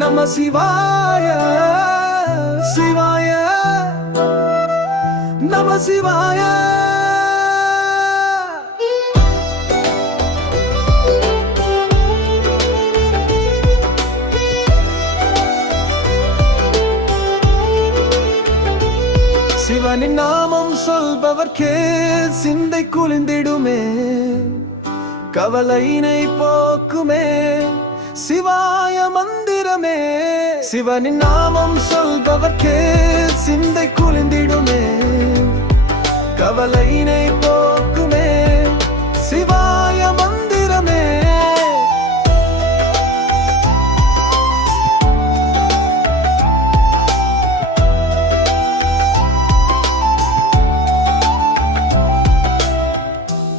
நம சிவாய சிவாய நம சிவாய. சிவனின் நாமம் சொல்பவர்க்கே சிந்தை குளிர்ந்திடுமே, கவலையினை போக்குமே சிவாய மந்திரமே. சிவனின் நாமம் சொல்பவர்க்கே சிந்தை குளிர்ந்திடுமே, கவலையினை போக்குமே சிவாய மந்திரமே.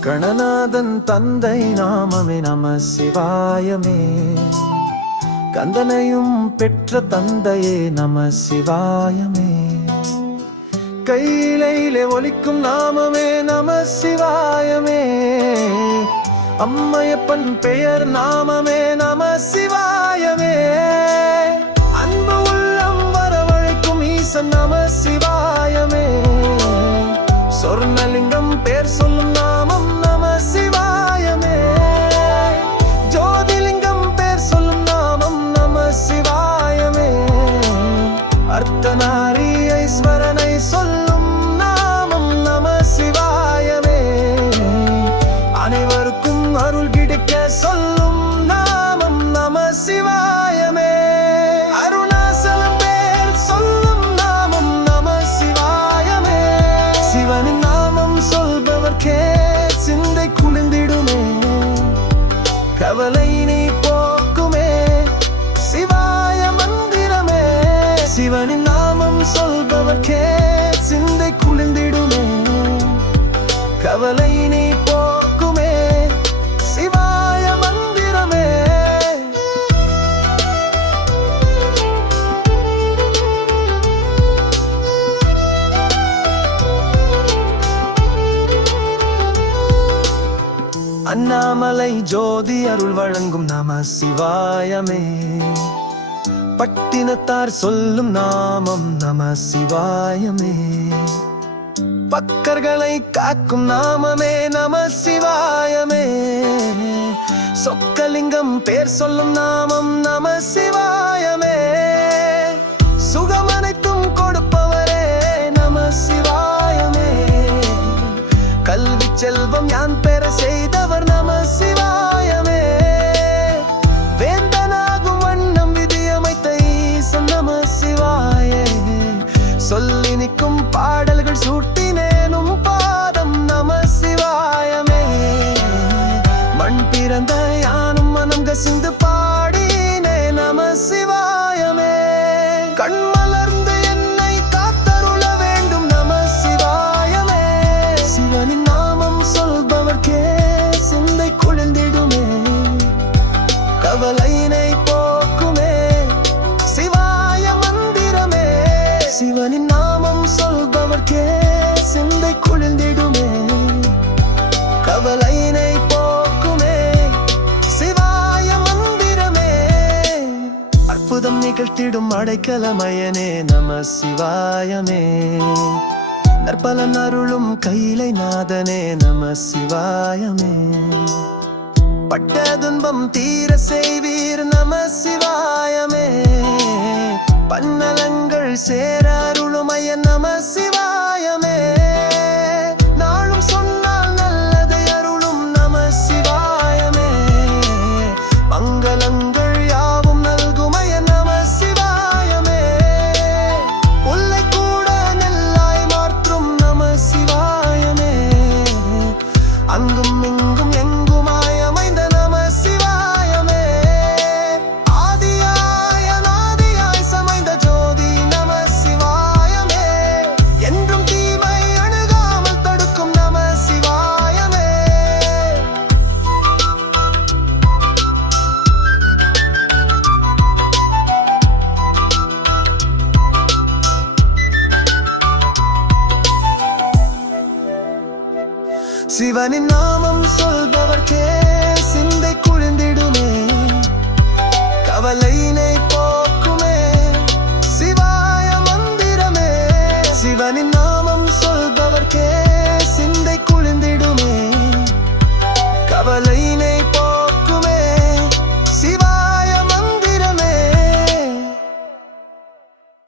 கணநாதன் தந்தை நாமமே நம சிவாயமே, கந்தனையும் பெற்ற தந்தையே நம சிவாயமே. கையிலே ஒலிக்கும் நாமமே நம சிவாயமே, அம்மையப்பன் பெயர் நாமமே நம சிவாயமே. அன்பு உள்ளம் வரவழைக்கும் ஈசன் நம சிவாயமே, சொர்ணலிங்கம் பேர் சொல்லும் நாமம் நம சிவாயமே. ஜோதிலிங்கம் பேர் சொல்லும் நாமம் நம சிவாயமே, அர்த்தநாரி ஐஸ்வரனை சொல்லும் நாமம் நம சிவாயமே. அனைவருக்கும் அருள் கிடைக்க சொல்லும் நாமம் நம சிவாயமே. அருணாசலம் பேர் சொல்லும் நாமம் நம சிவாயமே. சிவனின் நாமம் சொல்பவர்க்கே சிந்தை குளிர்ந்திடுமே, கவலையினை போக்குமே சிவாய மந்திரமே. சிவனின் நாமம் சொல்பவர்க்கே சிந்தை குளிர்ந்திடுமே, கவலையினை போக்குமே சிவாய மந்திரமே. அண்ணாமலை ஜோதி அருள் வழங்கும் நம சிவாயமே, பட்டினத்தார் சொல்லும் நாமம் நம சிவாயமே. பக்கர்களை காக்கும் நாமமே நம சிவாயமே, சொக்கலிங்கம் பேர் சொல்லும் நாமம் நம சிவாயமே. சுகமனைத்தும் கொடுப்பவரே நம சிவாயமே, கல்வி செல்வம் யான் பெற செய்தவர் நம சிவாயமே. வேந்தனாகும் வண்ணம் விதியமைத்த ஈசன் நம சிவாயே, சொல்லி நிற்கும் பாடல்கள் சூட்டினேனும் பாதம் நம சிவாயமே. மண் பிறந்த யானும் மனம் கசிந்து பாடினே நம சிவாயமே. கண்மலர்ந்து என்னை காத்தருள வேண்டும் நம சிவாயமே. சிவனின் நாமம் சொல்பவர்க்கே சிந்தை குளிர்ந்திடுமே, கவலையினை போக்குமே சிவாய மந்திரமே. சிவனின் நாமம் சொல்பவர்க்கே சிந்தை குளிர்ந்திடுமே, கவலையினை போக்குமே சிவாய மந்திரமே. அற்புதம் நிகழ்த்திடும் அடைக்கலமயனே நம சிவாயமே, நற்பலன் அருளும் கையிலை நாதனே நம சிவாயமே. பட்ட துன்பம் தீர செய்வீர் நம சிவாயமே, பன்னலங்கள் சேர அருளுமய நம சிவாயமே. நாளும் சொன்னால் நல்லதை அருளும் நம சிவாயமே, மங்களங்கள் யாவும் நல்குமய நம சிவாயமே. புல்லை கூட நெல்லாய் மாற்றும் நம சிவாயமே, அங்கும் இங்கும் எங்குமாய் அமைந்த நம சிவாயமே. ஆதியாய் அநாதியாய் சமைந்த ஜோதி நம சிவாயமே, என்றும் தீமை அணுகாமல் தடுக்கும் நம சிவாயமே. சிவனின் நாமம் சொல்பவர்க்கே சிந்தை குளிர்ந்திடுமே, கவலையினை